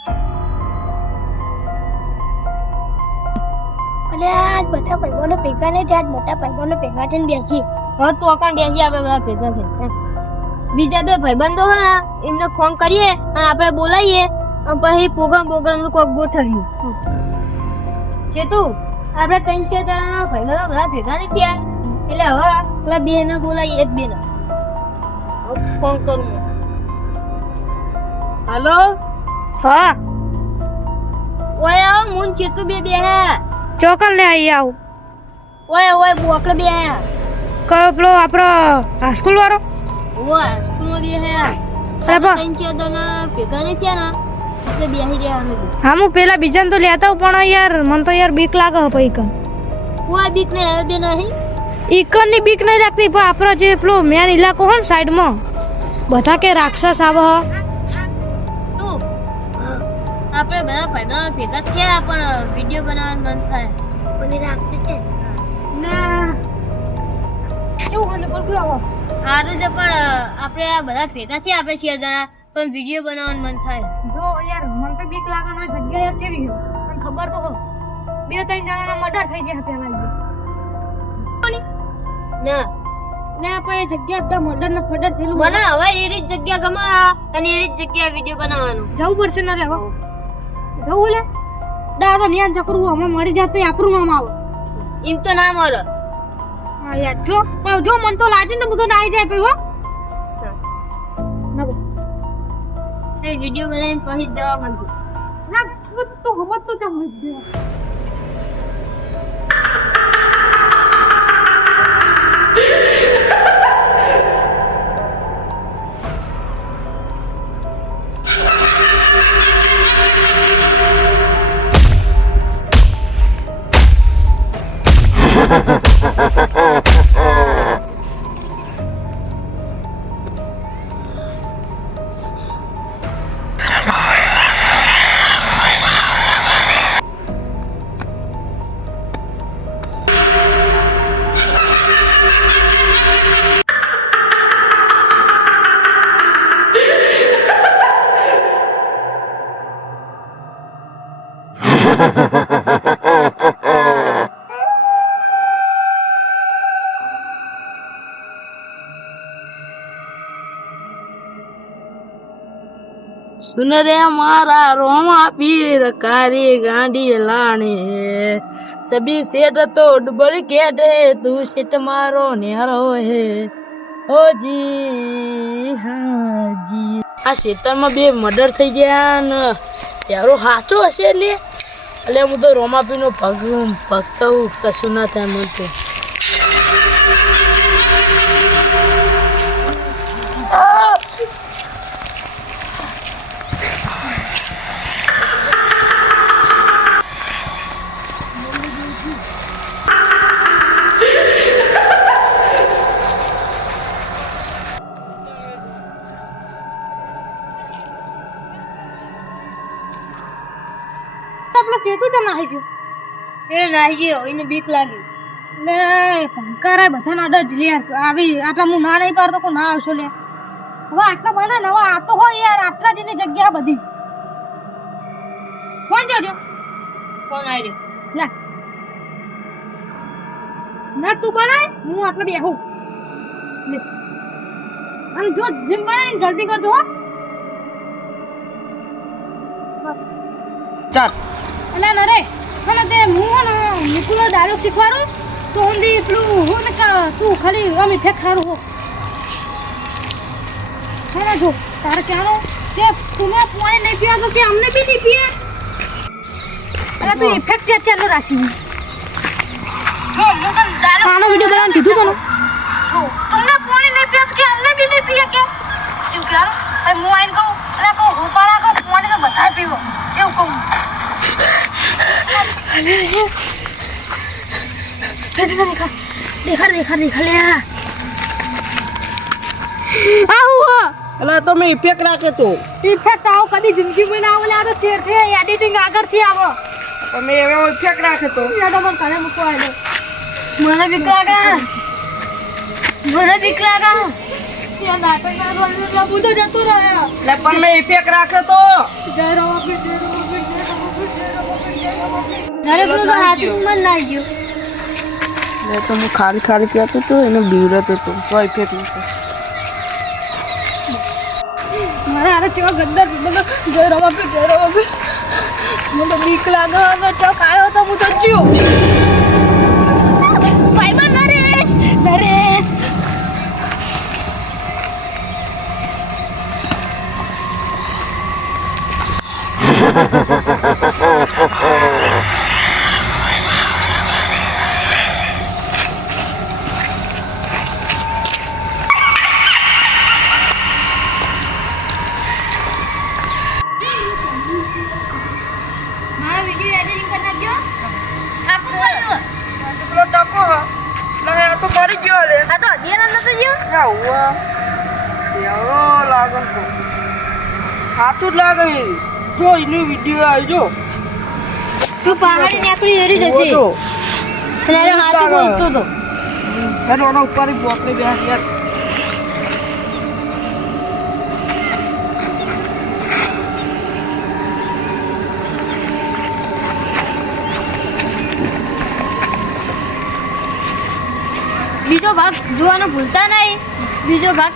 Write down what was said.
અને આજ બધા ભાઈબંધો ભેગા નહીં થયા, આજ મોટા ભાઈબંધો ભેગા થઈને બેસી. હવે તો અકાન બેસી આપણે બધા ભેગા થઈ. બીજા બે ભાઈબંધો હે ને એમને ફોન કરીએ અને આપણે બોલાવીએ અને પછી પ્રોગ્રામ નું કોક ગોઠવ્યું. ચેતુ આપણે ત્રણ ચાર જણાના ભાઈબંધો બધા ભેગા નહીં થયા એટલે હવે પેલા બે ને બોલાવીએ. એક બે ને ફોન કરું. હાલો. હા ઓય આવો મુન ચેતુ બે હે. ચોકર લે આવી આવું. ઓય બોકડે બે હે. કયો પેલો આપણો હાઈસ્કૂલ વાળો? ઓય સ્કૂલમાં બે હે. અરે બા ત્રણ ચાર જણા ભેગા નહીં થયા ને એટલે બેસી રહ્યા અમે. હા હું પેલા બીજાને તો લેતા આવું પણ યાર મને તો યાર બીક લાગે હે પૈકન. કોઈ બીક નહીં આવે બે નહીં. ઈકન ની બીક નહીં લાગતી પણ આપણો જે પેલો મેન ઇલાકો હોય ને સાઈડમાં બધા કે રાક્ષસ આવે હ. તું આપણે બધા ભાઈબંધો ભેગા થયા પણ વિડિયો બનાવવાનું મન થાય પણ એ રાખતી છે ના શું મને પર ગયો આવો. સારું છે પણ આપણે આ બધા ભેગા થયા આપણે 6 જણા પણ વિડિયો બનાવવાનું મન થાય. જો યાર મને તો બીક લાગે ને જગ્યા યાર કેવી છે મને ખબર તો હો 2-3 જણાના મર્ડર થઈ ગયા પેલા ના ને આપણે જગ્યા આપડા મર્ડર ને ફર્ડર થયેલું મને હવે એ રીત જગ્યા ગમે અને એ રીત જગ્યા વિડિયો બનાવવાનું જવું પડશે ને લેવા જવું લે દાદા નિયાન ચકરું અમે મરી જાત તો આપણું નામ આવે એમ તો ના મરે. હા યાર જો મન તો લાગે ને બધું આવી જાય પછી હો ના એ વિડિયો બનાવીને પછી જ દવા માંગુ. ના તો હમત તો જમ દે सुन रे मारा रोमा पीर कारी गांडी लाने सभी सेठ तो डबल केटे तू सेठ मारो न्यारो है ओ जी हाँ जी આ ખેતરમાં બે મર્ડર થઈ ગયા ને યારો સાચો હશે એટલે હું તો રોમાપીનો ભક્ત હું કશું ના થાય મને તો. આપણે કેતું તો નાહી ગયો એ નાહી ગયો એને બીક લાગી. લે પંકારા બધા ના અડજ લે આવી આટલા હું ના નહીં પાડતો કોઈ ના આવશો લે હવે આટલા બને ને હવે આ તો હોય યાર આટલા જેની જગ્યા બધી કોણ જોજો કોણ આવી લે ના તું બનાય હું આટલા બેહું લે અને જો જીમ બનાય જલ્દી કરજો હો ચાલ અલા નરે મને તે હું ને નિકુલો ડાયલોગ શીખવાડું તો ઊંધી પેલું હું ને તું ખાલી આમ ઇફેક્ટ સારું હો હા જો તારે કહેવાનો કે તુમે પાણી નહીં પીવા તો કે અમને બી નહીં પીએ અરે તું ઇફેક્ટ ચાલુ રાખી જો હું તને ડાયલોગ આનો વિડિયો બનાવવાનું કીધું તને તુમે પાણી નહીં પીવા તો કે અમને બી નહીં પીએ કે એવું કહેવાનું એ હું આઈને કહું અરે કહું હું પાલા કહું પાણી તો બધા પીવો એવું કહું દેખાડ લે આવું એટલે તમે ઇફેક્ટ રાખે તો ઇફેક્ટ આવો કદી જિંદગીમાં ના આવે આ તો ચેર છે એડિટિંગ આગળથી આવો તમે એવો ઇફેક્ટ રાખે તો યાર મને કાલે મૂકો આવ્યો મને બીક લાગે યાર નાટક ના બોલ હું તો જતો રહ્યો એટલે પણ મેં ઇફેક્ટ રાખે તો જય રામ આપણે અરે પેલું તો હાથમાં જ નાઈ ગયો. મેં તો હું ખાલી ખાલી કહેતો હતો એને બીવડતો હતો કોઈ ઇફેક્ટ નથી. મારા હારે ચેવા ગંદા મને જય રમા પી મને તો બીક લાગે હવે ચોક આવ્યો તો હું તો જ્યો ભાઈબંધ નરેશ નરેશ મારા વિડિયો એડિટિંગ કરી નાખજો. આખું પડ્યું. પેલો ટકો હા ના આ તો મરી ગયો લે આ તો દિયાલા નતો ગયો. ના હુઆ એવો લાગે તો હાથું જ લાગે છે. જો એનો વિડિયો આવજો તું પહાડી નીકળી એરી જશે. જો ત્યારે હાથું બોલતો તો. એનો ઓનો ઉપર બોટલી બેસ યાર બીજો ભાગ જોવાનું ભૂલતા નહીં. બીજો ભાગ